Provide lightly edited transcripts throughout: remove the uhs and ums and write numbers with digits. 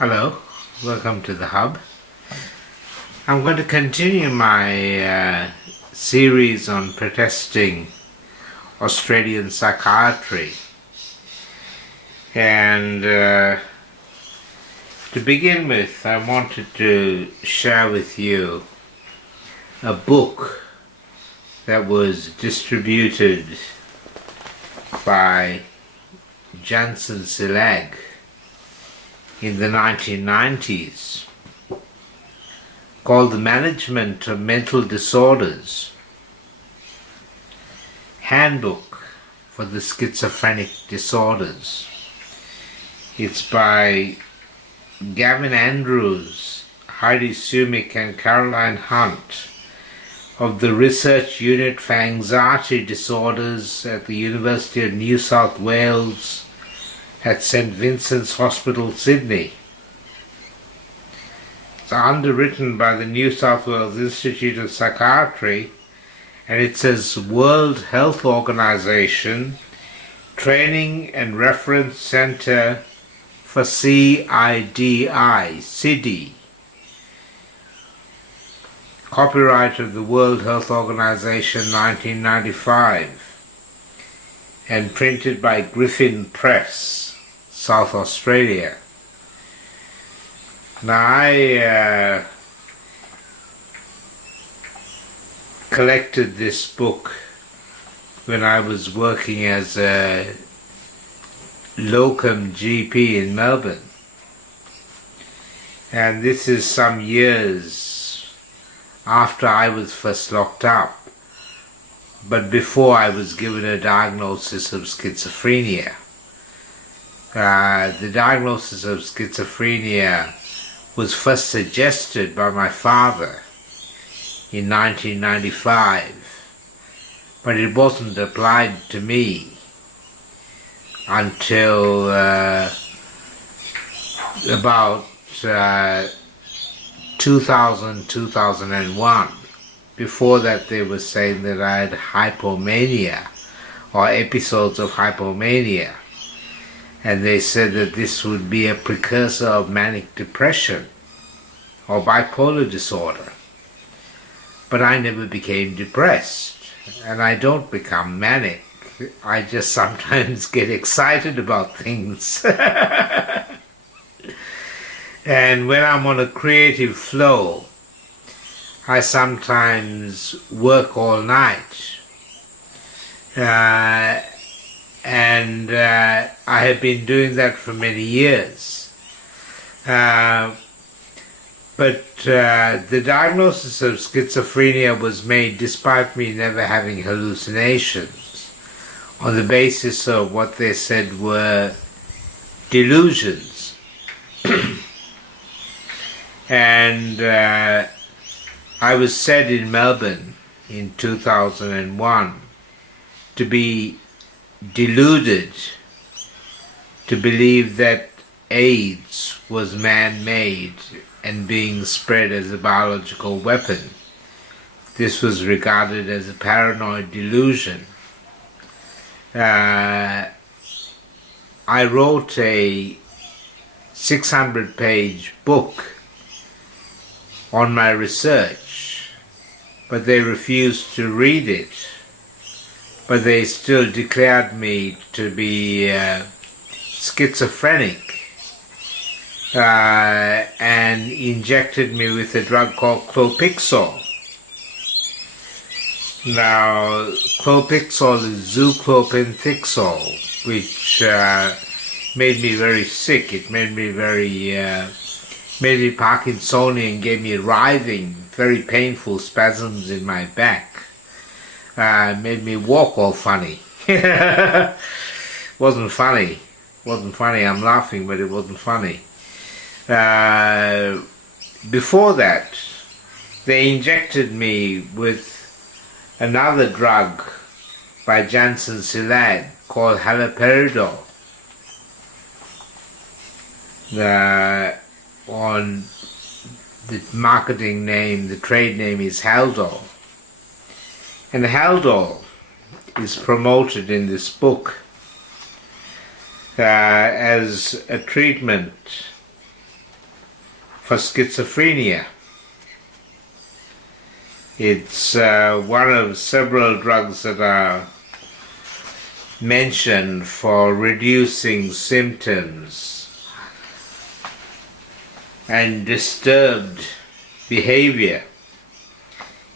Hello, welcome to the Hub. I'm going to continue my series on protesting Australian psychiatry. And to begin with, I wanted to share with you a book that was distributed by Janssen Silag in the 1990s, called The Management of Mental Disorders, Handbook for the Schizophrenic Disorders. It's by Gavin Andrews, Heidi Sumick and Caroline Hunt of the Research Unit for Anxiety Disorders at the University of New South Wales at St Vincent's Hospital, Sydney. It's underwritten by the New South Wales Institute of Psychiatry, and it says World Health Organization Training and Reference Center for CIDI, copyright of the World Health Organization 1995, and printed by Griffin Press, South Australia. Now I collected this book when I was working as a locum GP in Melbourne, and this is some years after I was first locked up, but before I was given a diagnosis of schizophrenia. The diagnosis of schizophrenia was first suggested by my father in 1995, but it wasn't applied to me until about 2001. Before that, they were saying that I had hypomania or episodes of hypomania, and they said that this would be a precursor of manic depression or bipolar disorder. But I never became depressed, and I don't become manic. I just sometimes get excited about things. And when I'm on a creative flow, I sometimes work all night. And I have been doing that for many years. But the diagnosis of schizophrenia was made despite me never having hallucinations, on the basis of what they said were delusions. And I was said in Melbourne in 2001 to be deluded to believe that AIDS was man-made and being spread as a biological weapon. This was regarded as a paranoid delusion. I wrote a 600-page book on my research, but they refused to read it. But they still declared me to be schizophrenic and injected me with a drug called Clopixol. Now, Clopixol is zooclopentixol, which made me very sick. It made me Parkinsonian, gave me writhing, very painful spasms in my back. Made me walk all funny. Wasn't funny. I'm laughing, but it wasn't funny. Before that, they injected me with another drug by Janssen Silag called haloperidol. On the marketing name, the trade name is Haldol. And Haldol is promoted in this book as a treatment for schizophrenia. It's one of several drugs that are mentioned for reducing symptoms and disturbed behavior.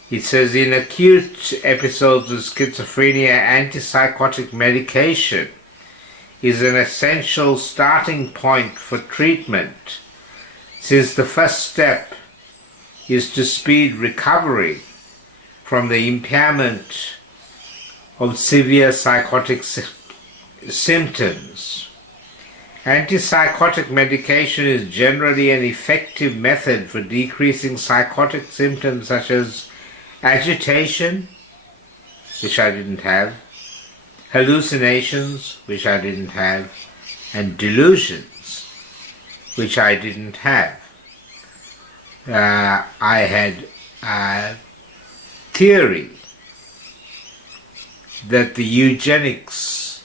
It says in acute episodes of schizophrenia, anti-psychotic medication is an essential starting point for treatment, since the first step is to speed recovery from the impairment of severe psychotic symptoms. Antipsychotic medication is generally an effective method for decreasing psychotic symptoms such as agitation, which I didn't have, hallucinations, which I didn't have, and delusions, which I didn't have. I had a theory that the eugenics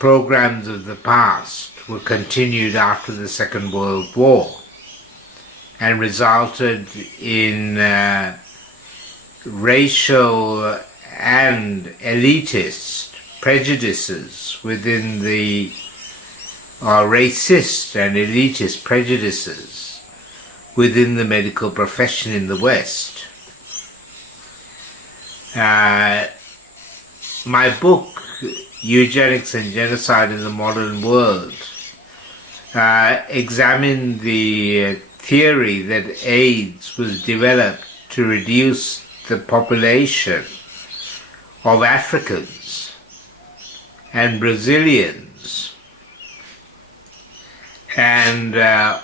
programs of the past were continued after the Second World War and resulted in racial and elitist prejudices within the, or racist and elitist prejudices within the medical profession in the West. My book, Eugenics and Genocide in the Modern World, examined the theory that AIDS was developed to reduce the population of Africans and Brazilians, and that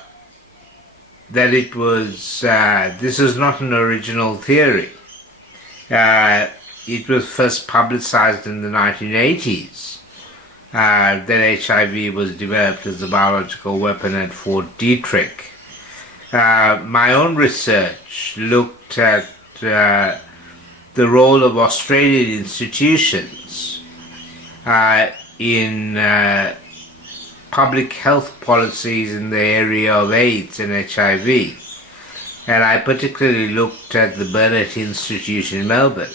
it was, this is not an original theory. It was first publicized in the 1980s, that HIV was developed as a biological weapon at Fort Detrick. My own research looked at the role of Australian institutions in public health policies in the area of AIDS and HIV. And I particularly looked at the Burnett Institute in Melbourne.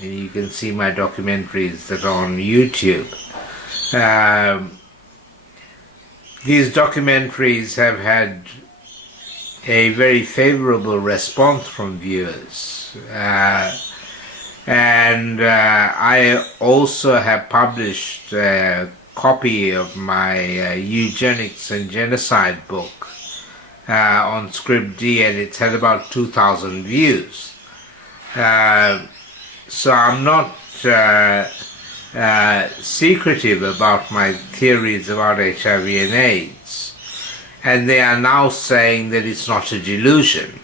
And you can see my documentaries that are on YouTube. These documentaries have had a very favorable response from viewers. And I also have published a copy of my Eugenics and Genocide book on Script D, and it's had about 2,000 views. So I'm not secretive about my theories about HIV and AIDS, and they are now saying that it's not a delusion,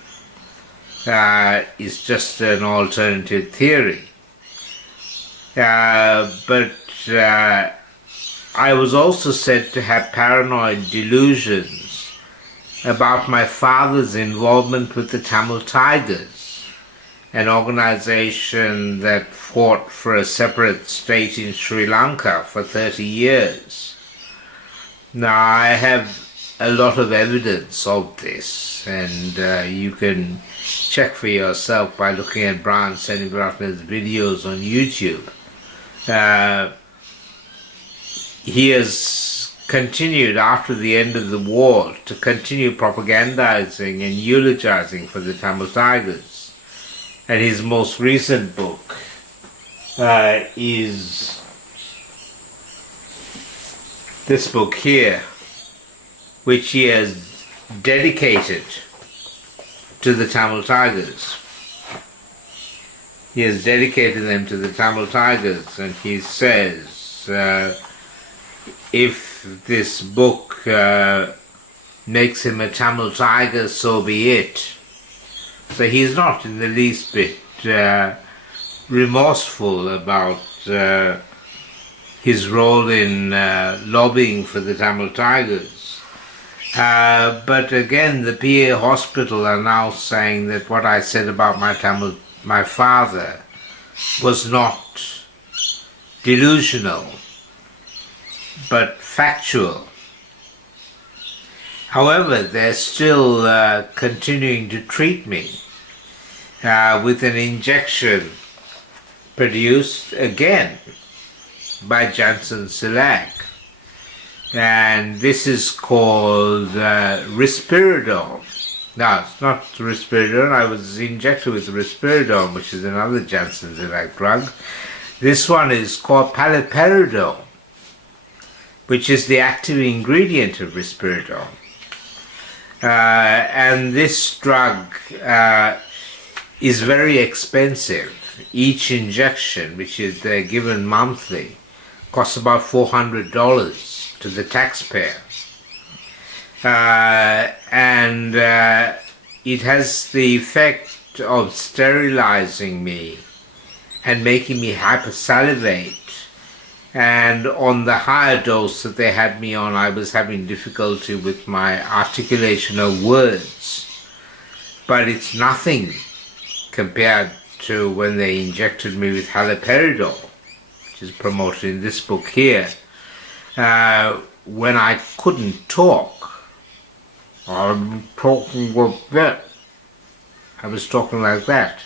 it's just an alternative theory. But I was also said to have paranoid delusions about my father's involvement with the Tamil Tigers, an organization that fought for a separate state in Sri Lanka for 30 years. Now, I have a lot of evidence of this, and you can check for yourself by looking at Brian Senewiratne's videos on YouTube. He has continued after the end of the war to continue propagandizing and eulogizing for the Tamil Tigers. And his most recent book is this book here, which he has dedicated to the Tamil Tigers. He has dedicated them to the Tamil Tigers, and he says, if this book makes him a Tamil Tiger, so be it. So he's not in the least bit remorseful about his role in lobbying for the Tamil Tigers. But again, the PA hospital are now saying that what I said about my father was not delusional, but factual. However, they're still continuing to treat me with an injection produced again by Janssen Silag. And this is called risperidone. No, it's not risperidone. I was injected with risperidone, which is another Janssen Silag drug. This one is called paliperidone, which is the active ingredient of risperidone. And this drug is very expensive. Each injection, which is they're given monthly, costs about $400 to the taxpayer. And it has the effect of sterilizing me and making me hypersalivate. And on the higher dose that they had me on, I was having difficulty with my articulation of words. But it's nothing compared to when they injected me with haloperidol, which is promoted in this book here, when I couldn't talk. I'm talking like that. I was talking like that.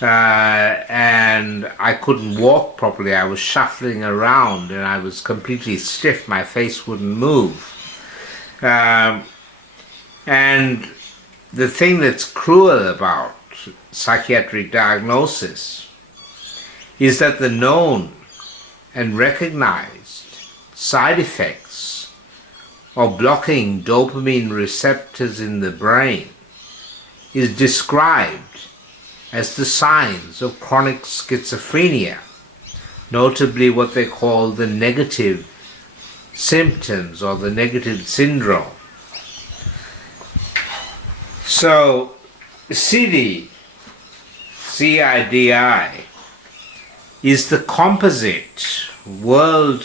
And I couldn't walk properly. I was shuffling around and I was completely stiff. My face wouldn't move. And the thing that's cruel about psychiatric diagnosis is that the known and recognized side effects of blocking dopamine receptors in the brain is described as the signs of chronic schizophrenia, notably what they call the negative symptoms or the negative syndrome. So CIDI is the composite World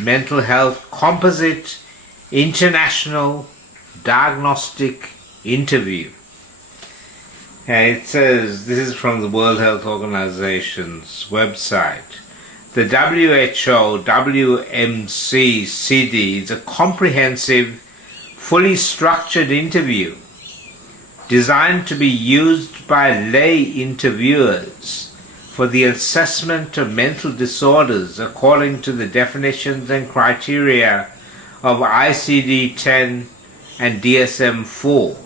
Mental Health Composite International Diagnostic Interview. And it says, this is from the World Health Organization's website, the WHO WMC CIDI is a comprehensive, fully structured interview designed to be used by lay interviewers for the assessment of mental disorders according to the definitions and criteria of ICD-10 and DSM-4.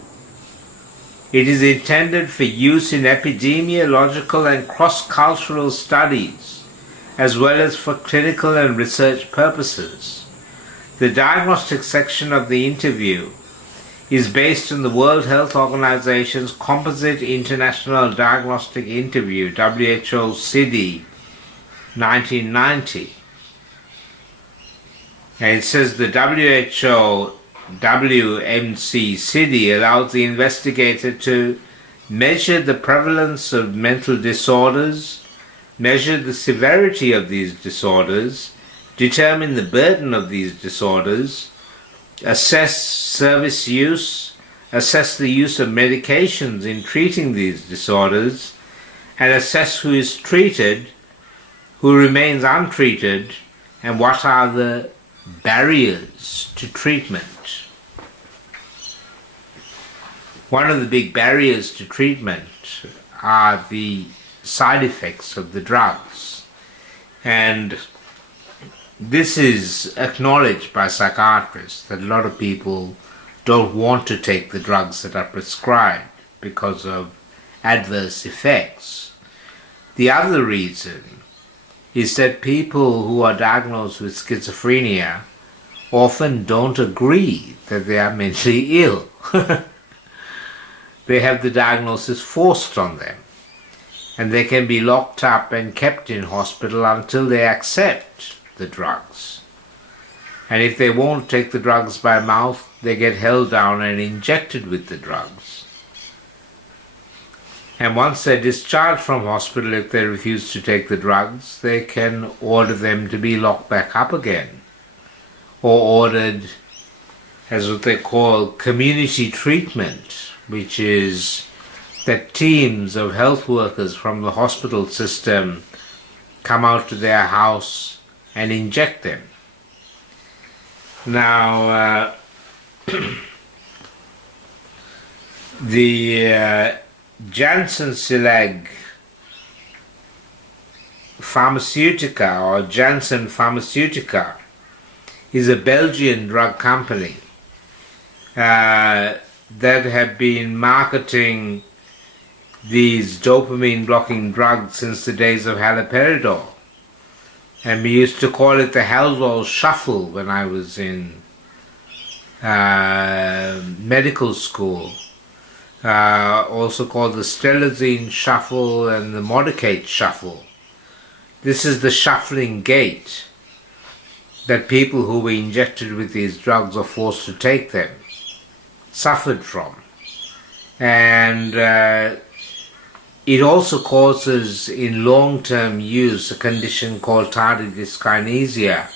It is intended for use in epidemiological and cross-cultural studies, as well as for clinical and research purposes. The diagnostic section of the interview is based on the World Health Organization's Composite International Diagnostic Interview, WHO CIDI 1990. And it says the WHO WMC CIDI allows the investigator to measure the prevalence of mental disorders, measure the severity of these disorders, determine the burden of these disorders, assess service use, assess the use of medications in treating these disorders, and assess who is treated, who remains untreated, and what are the barriers to treatment. One of the big barriers to treatment are the side effects of the drugs, and this is acknowledged by psychiatrists that a lot of people don't want to take the drugs that are prescribed because of adverse effects. The other reason is that people who are diagnosed with schizophrenia often don't agree that they are mentally ill. They have the diagnosis forced on them, and they can be locked up and kept in hospital until they accept the drugs. And if they won't take the drugs by mouth, they get held down and injected with the drugs. And once they're discharged from hospital, if they refuse to take the drugs, they can order them to be locked back up again, or ordered as what they call community treatment, which is that teams of health workers from the hospital system come out to their house and inject them. Now, The Janssen-Cilag Pharmaceutica, or Janssen Pharmaceutica, is a Belgian drug company that have been marketing these dopamine blocking drugs since the days of haloperidol. And we used to call it the Haldol Shuffle when I was in medical school. Also called the Stelazine Shuffle and the Modicate Shuffle. This is the shuffling gait that people who were injected with these drugs or forced to take them suffered from. And it also causes, in long-term use, a condition called tardive dyskinesia,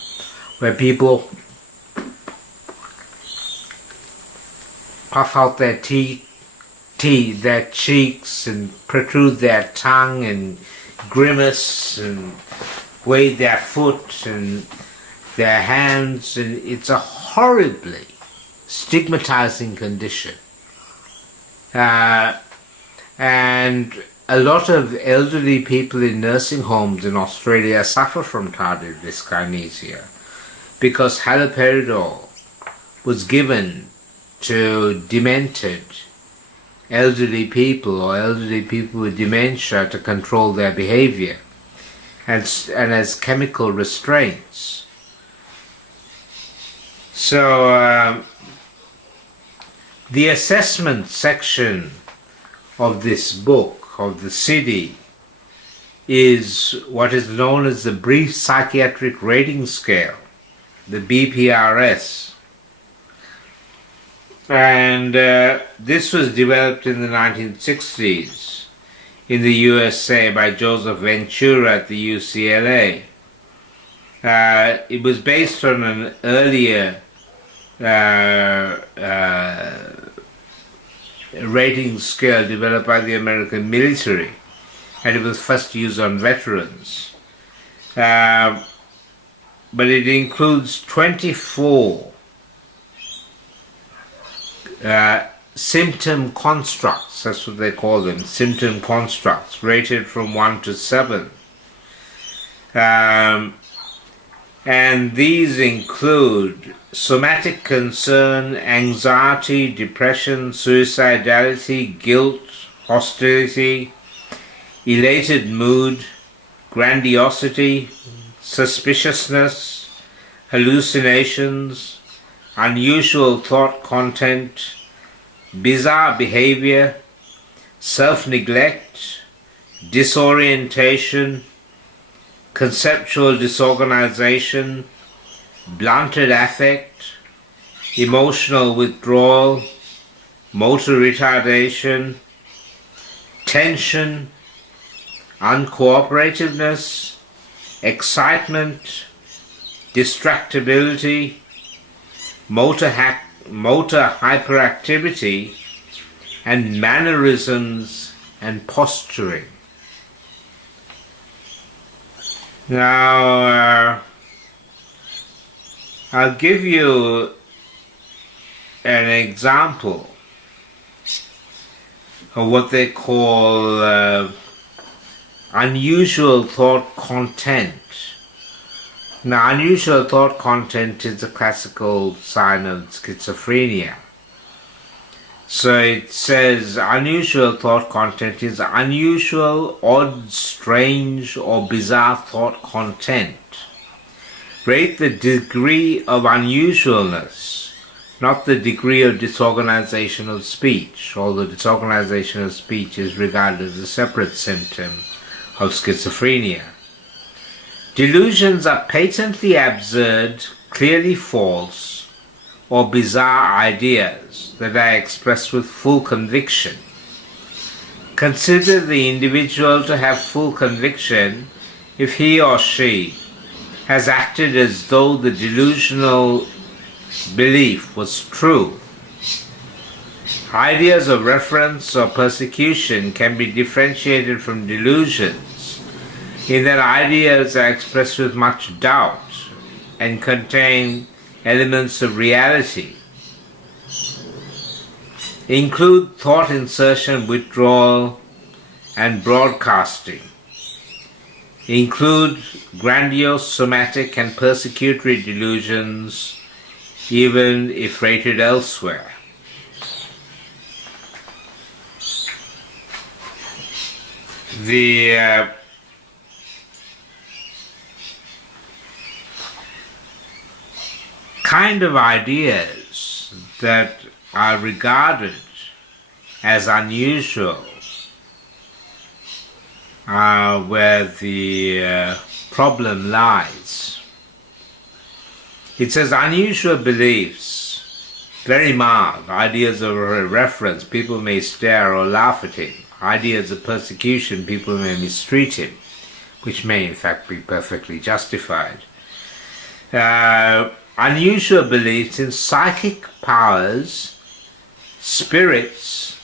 where people puff out their their cheeks and protrude their tongue and grimace and wave their foot and their hands, and it's a horribly stigmatizing condition. And a lot of elderly people in nursing homes in Australia suffer from tardive dyskinesia because haloperidol was given to demented elderly people or elderly people with dementia to control their behavior and as chemical restraints. So the assessment section of this book, of the CD, is what is known as the Brief Psychiatric Rating Scale, the BPRS. And this was developed in the 1960s in the USA by Joseph Ventura at the UCLA. It was based on an earlier rating scale developed by the American military, and it was first used on veterans. But it includes 24 symptom constructs, that's what they call them, symptom constructs, rated from 1 to 7. And these include somatic concern, anxiety, depression, suicidality, guilt, hostility, elated mood, grandiosity, suspiciousness, hallucinations, unusual thought content, bizarre behavior, self-neglect, disorientation, conceptual disorganization, blunted affect, emotional withdrawal, motor retardation, tension, uncooperativeness, excitement, distractibility, motor hyperactivity, and mannerisms and posturing. Now, I'll give you an example of what they call unusual thought content. Now, unusual thought content is a classical sign of schizophrenia. So it says unusual thought content is unusual, odd, strange, or bizarre thought content. Rate the degree of unusualness, not the degree of disorganization of speech, although disorganization of speech is regarded as a separate symptom of schizophrenia. Delusions are patently absurd, clearly false, or bizarre ideas that are expressed with full conviction. Consider the individual to have full conviction if he or she has acted as though the delusional belief was true. Ideas of reference or persecution can be differentiated from delusions in that ideas are expressed with much doubt and contain elements of reality. include thought insertion, withdrawal, and broadcasting. Include grandiose, somatic, and persecutory delusions, even if rated elsewhere. The kind of ideas that are regarded as unusual are where the problem lies. It says unusual beliefs, very mild, ideas of reference, people may stare or laugh at him. Ideas of persecution, people may mistreat him, which may in fact be perfectly justified. Unusual beliefs in psychic powers, spirits,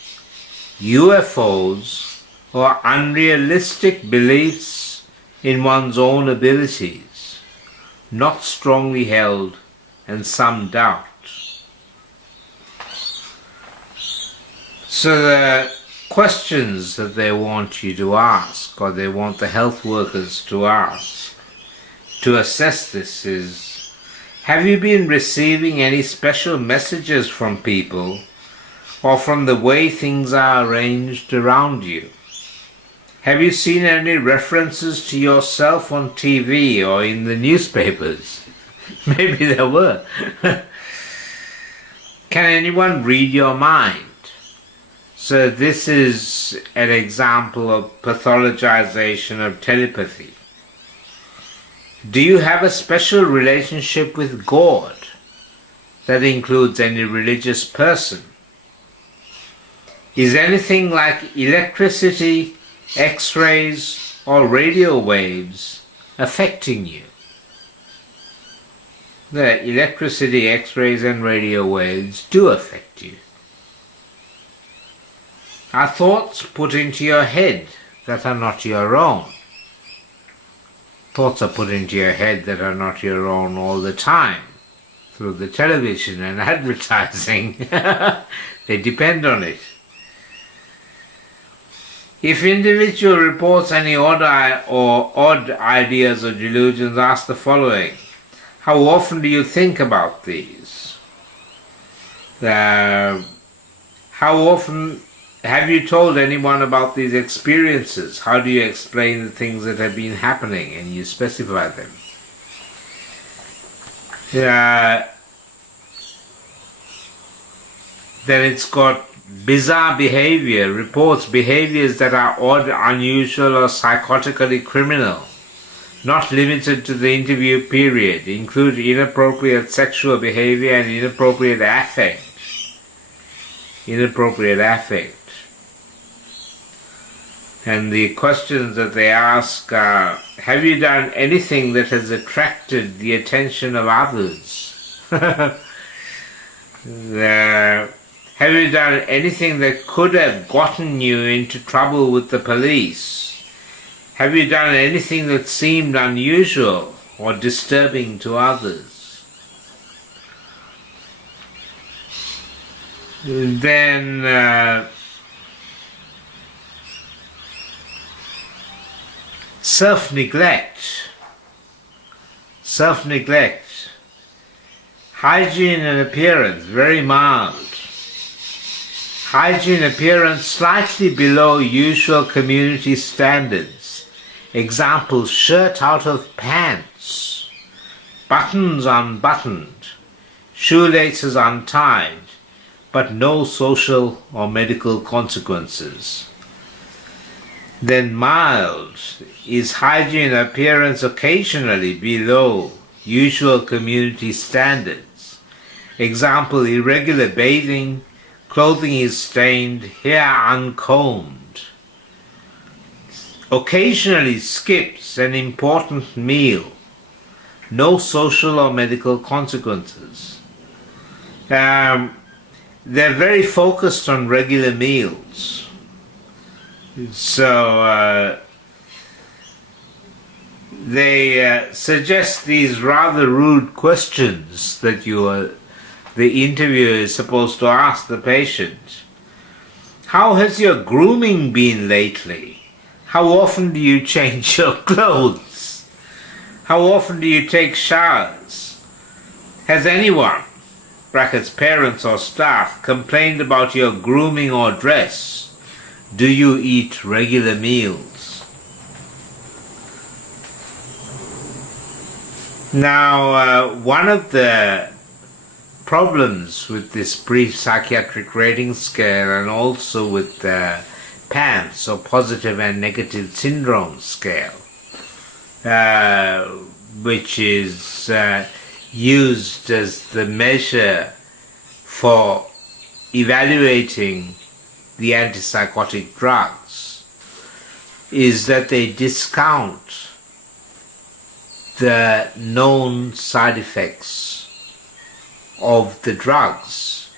UFOs, or unrealistic beliefs in one's own abilities, not strongly held, and some doubt. So the questions that they want you to ask, or they want the health workers to ask, to assess this is, have you been receiving any special messages from people, or from the way things are arranged around you? Have you seen any references to yourself on TV or in the newspapers? Maybe there were. Can anyone read your mind? So this is an example of pathologization of telepathy. Do you have a special relationship with God that includes any religious person? Is anything like electricity, X-rays, or radio waves affecting you? The electricity, X-rays, and radio waves do affect you. Are thoughts put into your head that are not your own? Thoughts are put into your head that are not your own all the time, through the television and advertising. They depend on it. If individual reports any odd ideas or delusions, ask the following. How often do you think about these? How often have you told anyone about these experiences? How do you explain the things that have been happening? And you specify them. Then it's got bizarre behavior, reports behaviors that are odd, unusual, or psychotically criminal, not limited to the interview period, include inappropriate sexual behavior and inappropriate affect. Inappropriate affect. And the questions that they ask are, have you done anything that has attracted the attention of others? Have you done anything that could have gotten you into trouble with the police? Have you done anything that seemed unusual or disturbing to others? Then self-neglect. Self-neglect. Hygiene and appearance, very mild. Hygiene appearance slightly below usual community standards. Example, shirt out of pants, buttons unbuttoned, shoelaces untied, but no social or medical consequences. Then mild is hygiene appearance occasionally below usual community standards. Example, irregular bathing, clothing is stained, hair uncombed. Occasionally skips an important meal. No social or medical consequences. They're very focused on regular meals. So they suggest these rather rude questions that the interviewer is supposed to ask the patient. How has your grooming been lately? How often do you change your clothes? How often do you take showers? Has anyone, brackets parents or staff, complained about your grooming or dress? Do you eat regular meals? Now, one of the problems with this brief psychiatric rating scale, and also with the PANSS, or Positive and Negative Syndrome Scale, which is used as the measure for evaluating the antipsychotic drugs, is that they discount the known side effects of the drugs,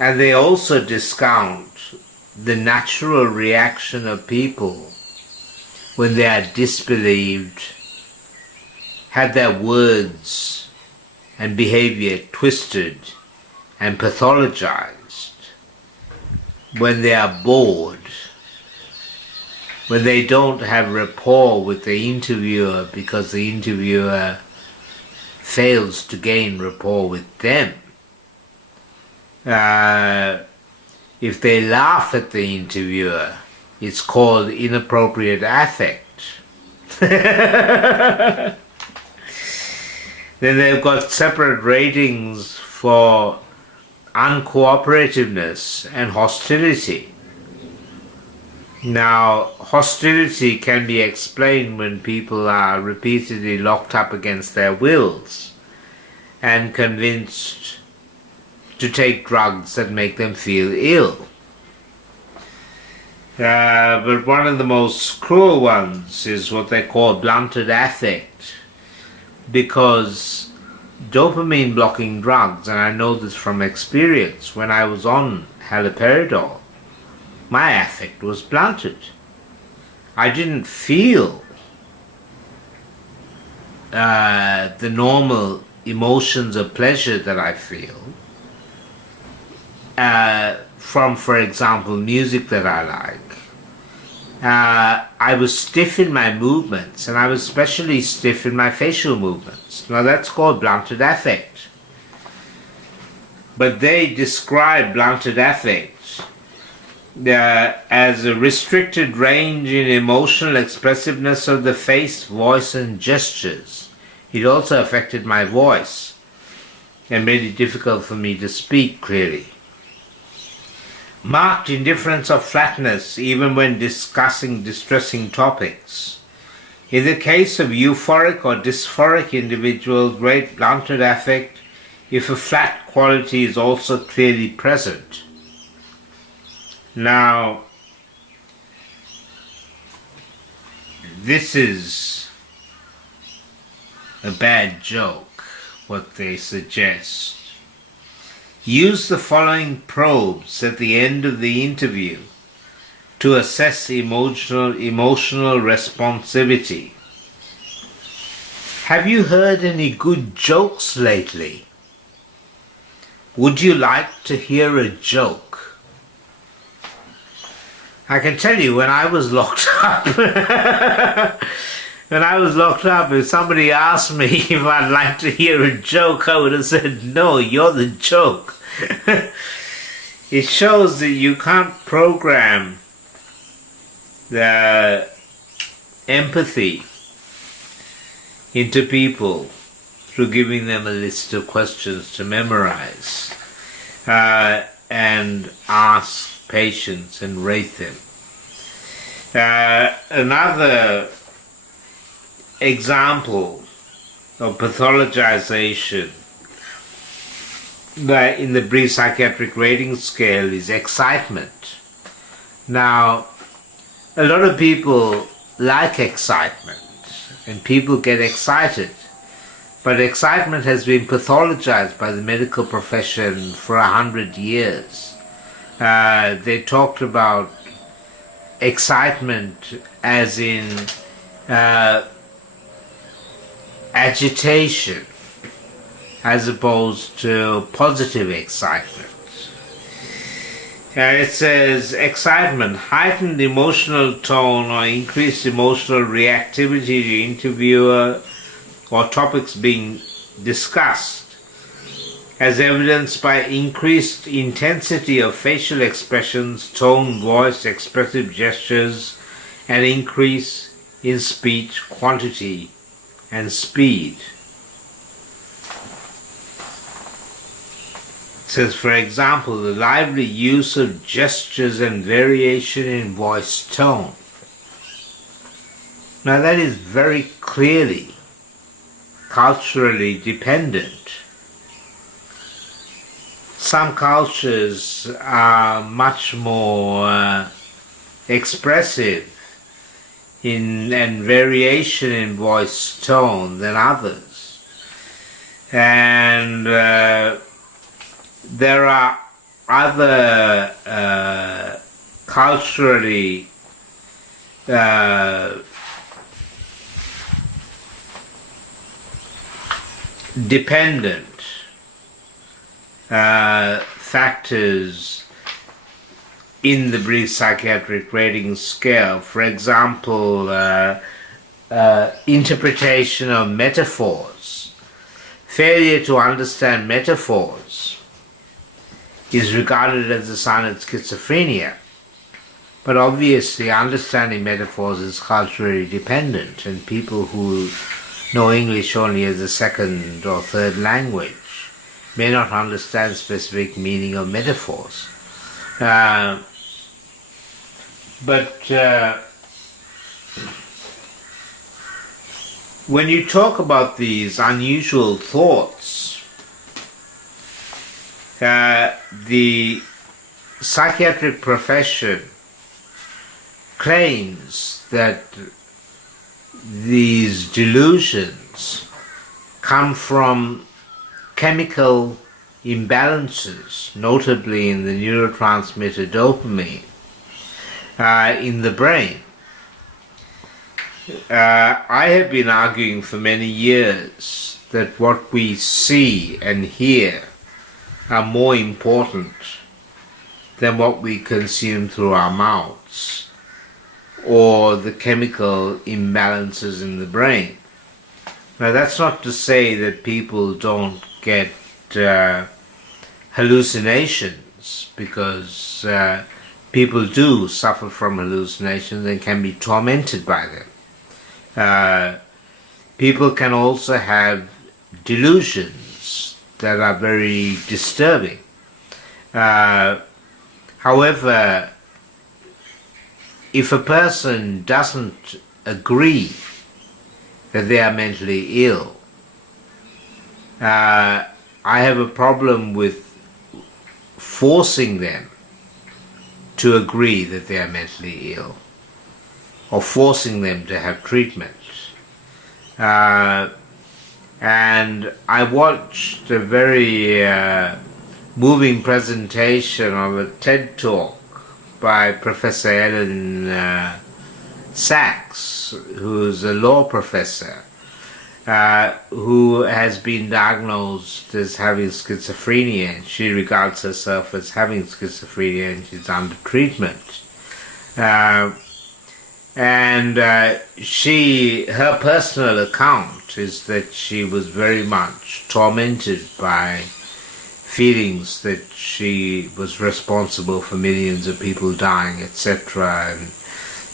and they also discount the natural reaction of people when they are disbelieved, had their words and behavior twisted and pathologized, when they are bored, when they don't have rapport with the interviewer because the interviewer fails to gain rapport with them. If they laugh at the interviewer, it's called inappropriate affect. Then they've got separate ratings for uncooperativeness and hostility. Now, hostility can be explained when people are repeatedly locked up against their wills and convinced to take drugs that make them feel ill. But one of the most cruel ones is what they call blunted affect, because dopamine blocking drugs, and I know this from experience, when I was on haloperidol, my affect was blunted. I didn't feel the normal emotions of pleasure that I feel from, for example, music that I like. I was stiff in my movements, and I was especially stiff in my facial movements. Now that's called blunted affect. But they describe blunted affect as a restricted range in emotional expressiveness of the face, voice, and gestures. It also affected my voice and made it difficult for me to speak clearly. Marked indifference or flatness even when discussing distressing topics. In the case of euphoric or dysphoric individuals, great blunted affect if a flat quality is also clearly present. Now, this is a bad joke, what they suggest. Use the following probes at the end of the interview to assess emotional responsivity. Have you heard any good jokes lately? Would you like to hear a joke? I can tell you, when I was locked up, if somebody asked me if I'd like to hear a joke, I would have said, no, you're the joke. It shows that you can't program the empathy into people through giving them a list of questions to memorize and ask patients and rate them. Another example of pathologization in the brief psychiatric rating scale is excitement. Now, a lot of people like excitement, and people get excited, but excitement has been pathologized by the medical profession for 100 years. They talked about excitement as in agitation as opposed to positive excitement. It says excitement, heightened emotional tone or increased emotional reactivity to interviewer or topics being discussed, as evidenced by increased intensity of facial expressions, tone, voice, expressive gestures, and increase in speech quantity and speed. It says, for example, the lively use of gestures and variation in voice tone. Now that is very clearly culturally dependent. Some cultures are much more expressive and variation in voice tone than others. And there are other culturally dependent factors in the brief psychiatric rating scale. For example, interpretation of metaphors. Failure to understand metaphors is regarded as a sign of schizophrenia. But obviously understanding metaphors is culturally dependent, and people who know English only as a second or third language may not understand specific meaning of metaphors. When you talk about these unusual thoughts, the psychiatric profession claims that these delusions come from chemical imbalances, notably in the neurotransmitter dopamine in the brain. I have been arguing for many years that what we see and hear are more important than what we consume through our mouths or the chemical imbalances in the brain. Now that's not to say that people don't get hallucinations, because people do suffer from hallucinations and can be tormented by them. People can also have delusions that are very disturbing. However, if a person doesn't agree that they are mentally ill, I have a problem with forcing them to agree that they are mentally ill or forcing them to have treatment. And I watched a very moving presentation of a TED Talk by Professor Ellen Sachs, who's a law professor, who has been diagnosed as having schizophrenia. She regards herself as having schizophrenia and she's under treatment. Her personal account is that she was very much tormented by feelings that she was responsible for millions of people dying, etc.,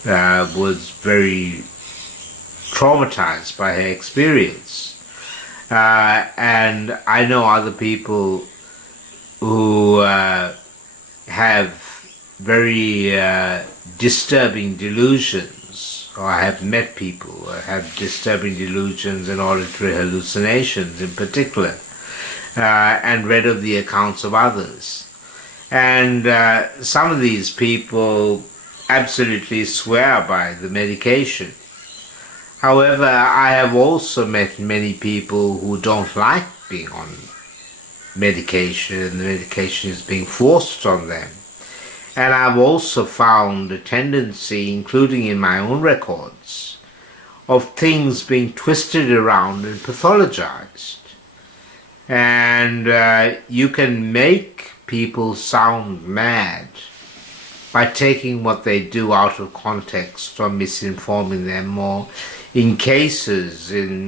and was very traumatized by her experience. And I know other people who have very disturbing delusions, or I have met people who have disturbing delusions and auditory hallucinations in particular, and read of the accounts of others. And some of these people absolutely swear by the medication. However, I have also met many people who don't like being on medication, and the medication is being forced on them. And I've also found a tendency, including in my own records, of things being twisted around and pathologized. And you can make people sound mad by taking what they do out of context or misinforming them, or in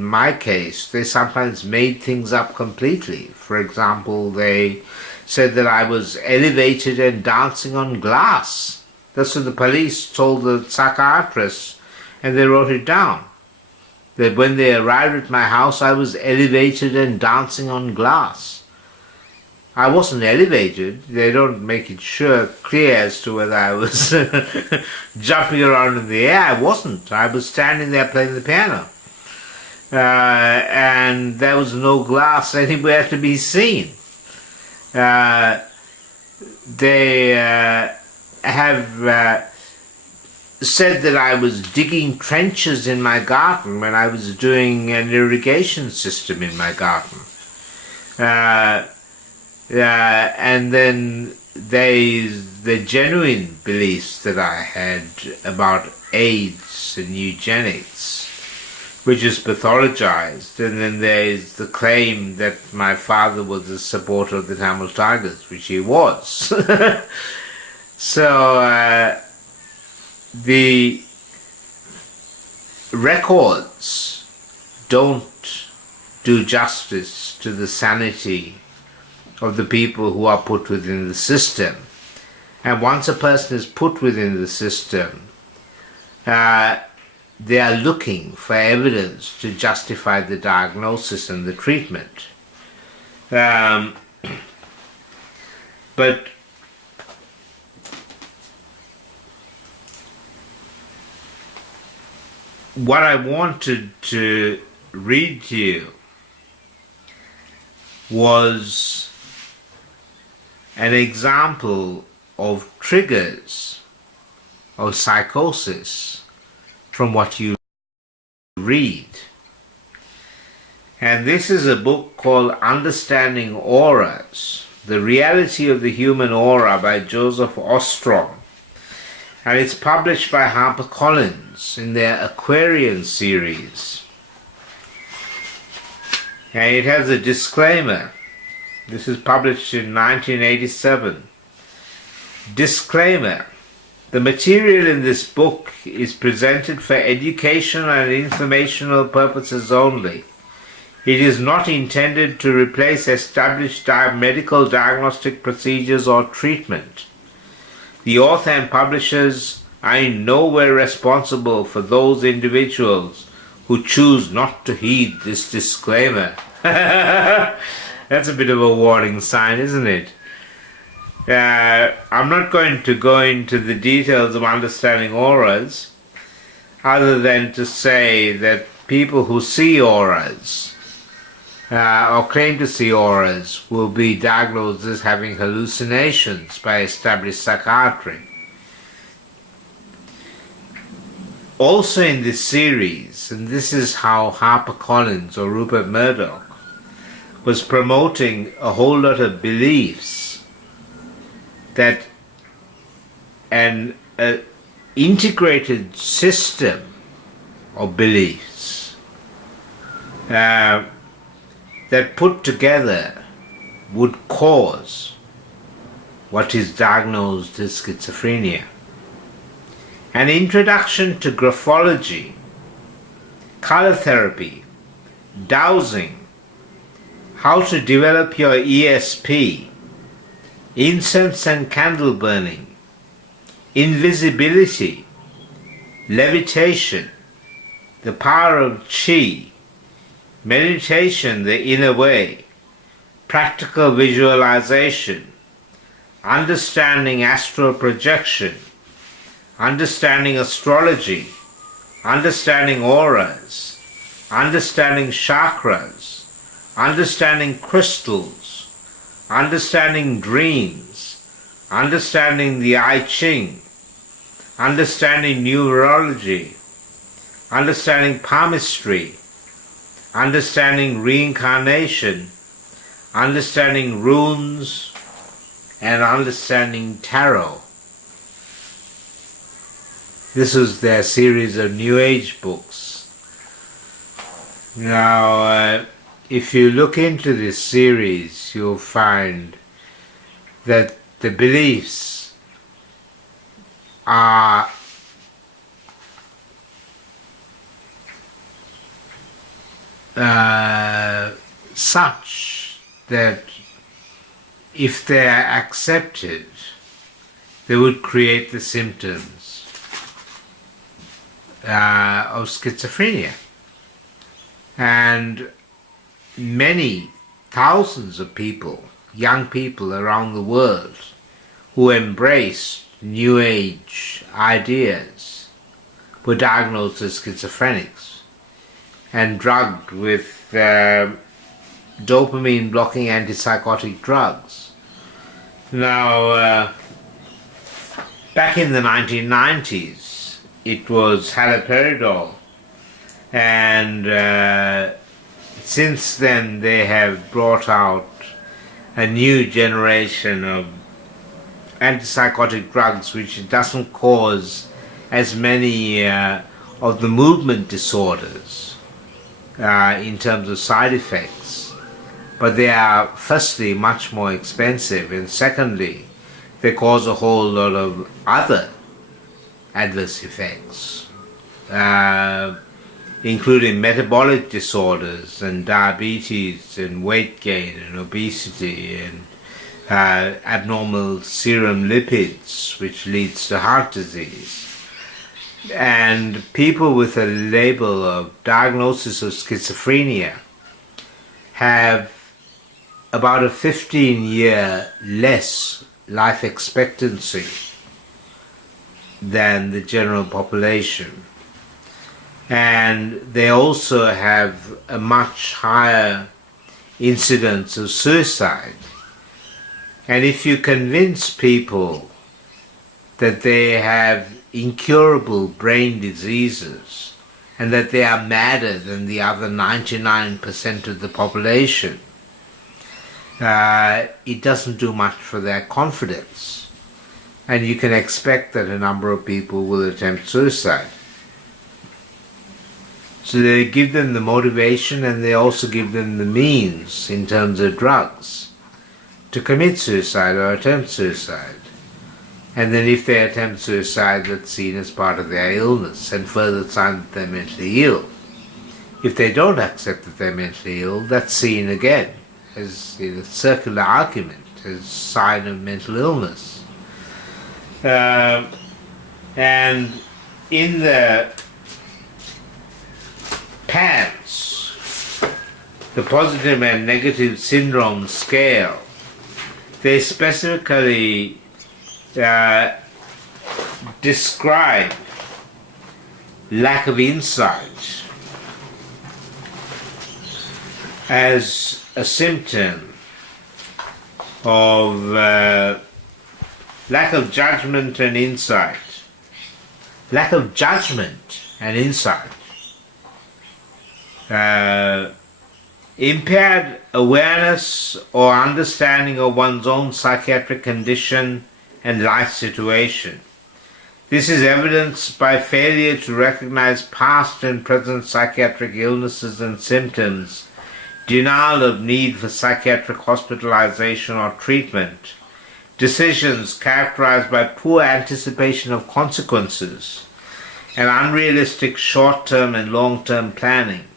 my case, they sometimes made things up completely. For example, they said that I was elevated and dancing on glass. That's what the police told the psychiatrist, and they wrote it down. That when they arrived at my house, I was elevated and dancing on glass. I wasn't elevated. They don't make it clear as to whether I was jumping around in the air. I wasn't. I was standing there playing the piano. And there was no glass anywhere to be seen. They have said that I was digging trenches in my garden when I was doing an irrigation system in my garden. And then there's the genuine beliefs that I had about AIDS and eugenics, which is pathologized. And then there's the claim that my father was a supporter of the Tamil Tigers, which he was. So the records don't do justice to the sanity of the people who are put within the system. And once a person is put within the system, they are looking for evidence to justify the diagnosis and the treatment. But what I wanted to read to you was an example of triggers of psychosis from what you read. And this is a book called Understanding Auras, The Reality of the Human Aura by Joseph Ostrom. And it's published by HarperCollins in their Aquarian series. And it has a disclaimer. This is published in 1987. Disclaimer. The material in this book is presented for educational and informational purposes only. It is not intended to replace established medical diagnostic procedures or treatment. The author and publishers are in no way responsible for those individuals who choose not to heed this disclaimer. That's a bit of a warning sign, isn't it? I'm not going to go into the details of understanding auras, other than to say that people who see auras or claim to see auras will be diagnosed as having hallucinations by established psychiatry. Also in this series, and this is how HarperCollins or Rupert Murdoch was promoting a whole lot of beliefs that an integrated system of beliefs that put together would cause what is diagnosed as schizophrenia. An introduction to graphology, color therapy, dowsing, how to develop your ESP, incense and candle burning, invisibility, levitation, the power of chi, meditation, the inner way, practical visualization, understanding astral projection, understanding astrology, understanding auras, understanding chakras, understanding crystals, understanding dreams, understanding the I Ching, understanding numerology, understanding palmistry, understanding reincarnation, understanding runes, and understanding tarot. This was their series of New Age books. Now, if you look into this series, you'll find that the beliefs are such that if they are accepted, they would create the symptoms of schizophrenia. And many thousands of people, young people around the world, who embraced New Age ideas were diagnosed as schizophrenics and drugged with dopamine-blocking antipsychotic drugs. Now, back in the 1990s, it was haloperidol, and since then they have brought out a new generation of antipsychotic drugs which doesn't cause as many of the movement disorders in terms of side effects, but they are firstly much more expensive, and secondly they cause a whole lot of other adverse effects, including metabolic disorders and diabetes and weight gain and obesity and abnormal serum lipids, which leads to heart disease. And people with a label of diagnosis of schizophrenia have about a 15-year less life expectancy than the general population. And they also have a much higher incidence of suicide. And if you convince people that they have incurable brain diseases and that they are madder than the other 99% of the population, it doesn't do much for their confidence. And you can expect that a number of people will attempt suicide. So they give them the motivation, and they also give them the means in terms of drugs to commit suicide or attempt suicide. And then if they attempt suicide, that's seen as part of their illness and further sign that they're mentally ill. If they don't accept that they're mentally ill, that's seen again as a circular argument, as a sign of mental illness. And in the PANS, the positive and negative syndrome scale, they specifically describe lack of insight as a symptom of lack of judgment and insight. Lack of judgment and insight. Impaired awareness or understanding of one's own psychiatric condition and life situation. This is evidenced by failure to recognize past and present psychiatric illnesses and symptoms, denial of need for psychiatric hospitalization or treatment, decisions characterized by poor anticipation of consequences, and unrealistic short-term and long-term planning.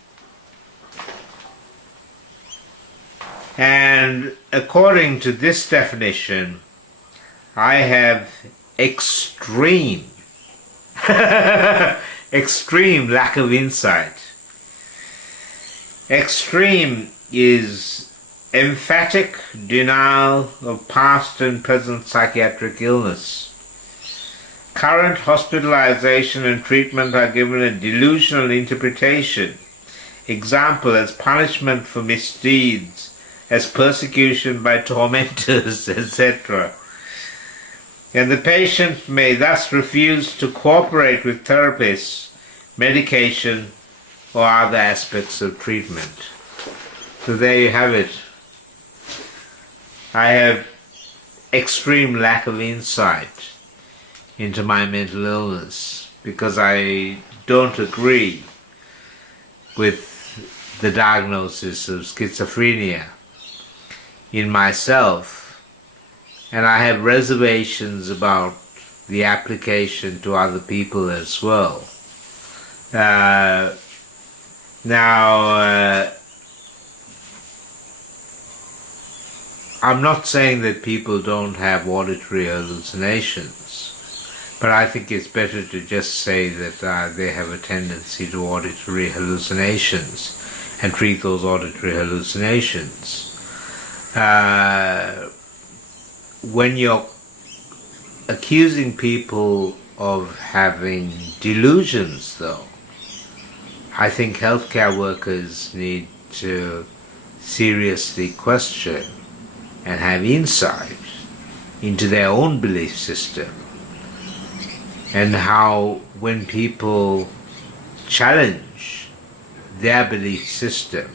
And according to this definition, I have extreme lack of insight. Extreme is emphatic denial of past and present psychiatric illness. Current hospitalization and treatment are given a delusional interpretation. Example, as punishment for misdeeds, as persecution by tormentors, etc. And the patient may thus refuse to cooperate with therapists, medication, or other aspects of treatment. So there you have it. I have extreme lack of insight into my mental illness because I don't agree with the diagnosis of schizophrenia in myself, and I have reservations about the application to other people as well. Now, I'm not saying that people don't have auditory hallucinations, but I think it's better to just say that they have a tendency to auditory hallucinations and treat those auditory hallucinations. When you're accusing people of having delusions, though, I think healthcare workers need to seriously question and have insight into their own belief system, and how when people challenge their belief system,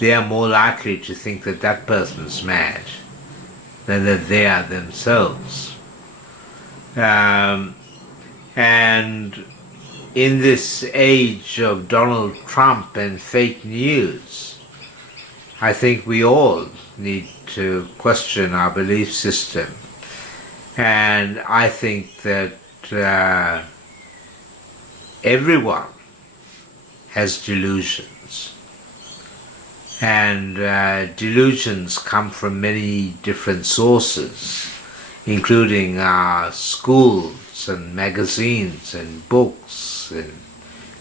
they are more likely to think that that person's mad than that they are themselves. And in this age of Donald Trump and fake news, I think we all need to question our belief system. And I think that everyone has delusions. And delusions come from many different sources, including schools and magazines and books and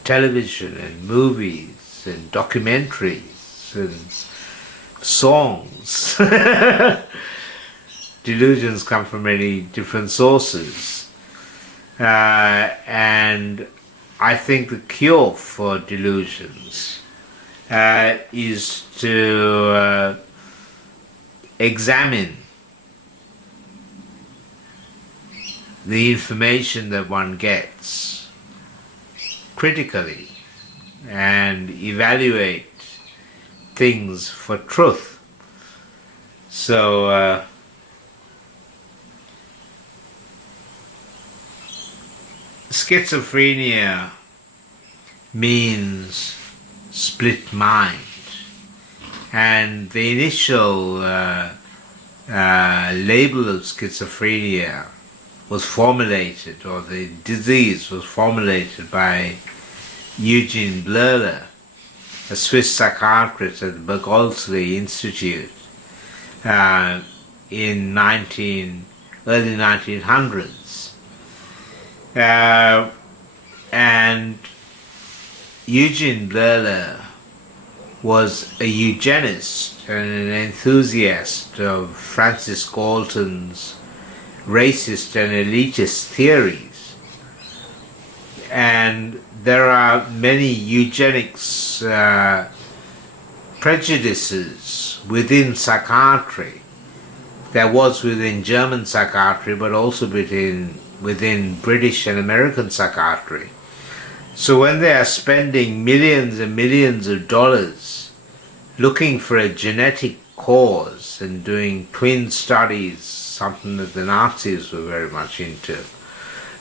television and movies and documentaries and songs. Delusions come from many different sources. And I think the cure for delusions is to examine the information that one gets critically and evaluate things for truth. So schizophrenia means split mind, and the initial label of schizophrenia was formulated, or the disease was formulated, by Eugene Bleuler, a Swiss psychiatrist at the Bergholzli Institute in early 1900s. And Eugene Bleuler was a eugenist and an enthusiast of Francis Galton's racist and elitist theories. And there are many eugenics prejudices within psychiatry. There was within German psychiatry, but also within British and American psychiatry. So when they are spending millions and millions of dollars looking for a genetic cause and doing twin studies, something that the Nazis were very much into,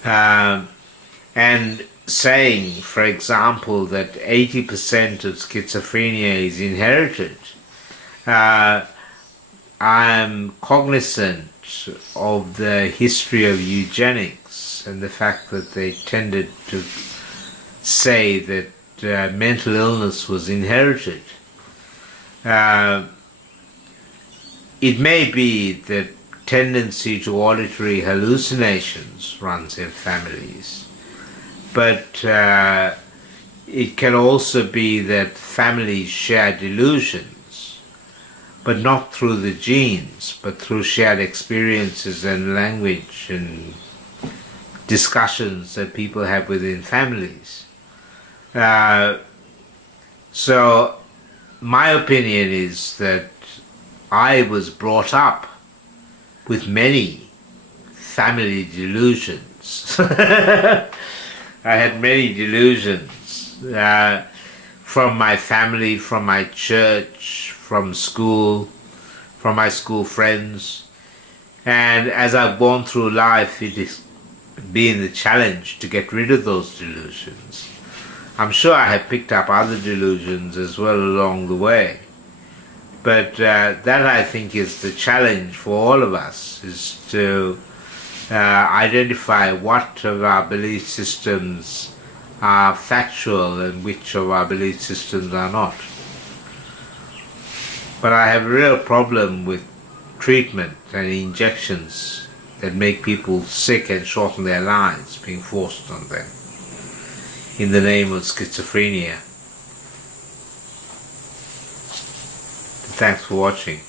and saying, for example, that 80% of schizophrenia is inherited, I'm cognizant of the history of eugenics and the fact that they tended to say that mental illness was inherited. It may be that tendency to auditory hallucinations runs in families, but it can also be that families share delusions, but not through the genes, but through shared experiences and language and discussions that people have within families. So my opinion is that I was brought up with many family delusions. I had many delusions from my family, from my church, from school, from my school friends. And as I've gone through life, it has been the challenge to get rid of those delusions. I'm sure I have picked up other delusions as well along the way. But that, I think, is the challenge for all of us, is to identify what of our belief systems are factual and which of our belief systems are not. But I have a real problem with treatment and injections that make people sick and shorten their lives being forced on them in the name of schizophrenia. Thanks for watching.